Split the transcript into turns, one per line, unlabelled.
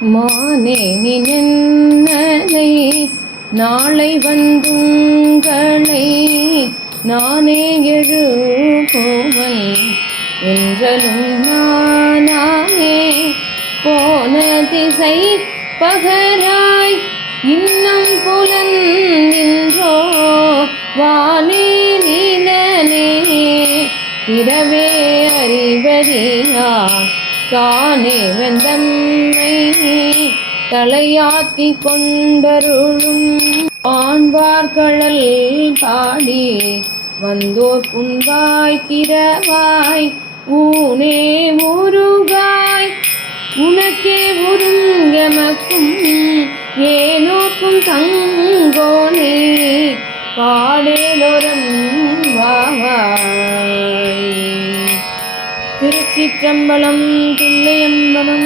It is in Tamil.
மானே நின்னனை நாளை வந்துங்களை நானே எழுப்புவன் என்றலும் நானாமே போன திசை பகராய் இன்னும் புலந்தின்றோ வானே நீலனே பிறவே அறிவறியா தானே வெந்தம்மை தலையாத்தி கொண்டருளும் ஆண்பார்களல் பாடி வந்தோர் புண்வாய் திறவாய். ஊனே முருகாய் உனக்கே உறும் எமக்கும் ஏனோக்கும் தங்கோனே. பாடேலோரம் வாவாய். திருச்சிற்றம்பலம் தில்லையம்பலம்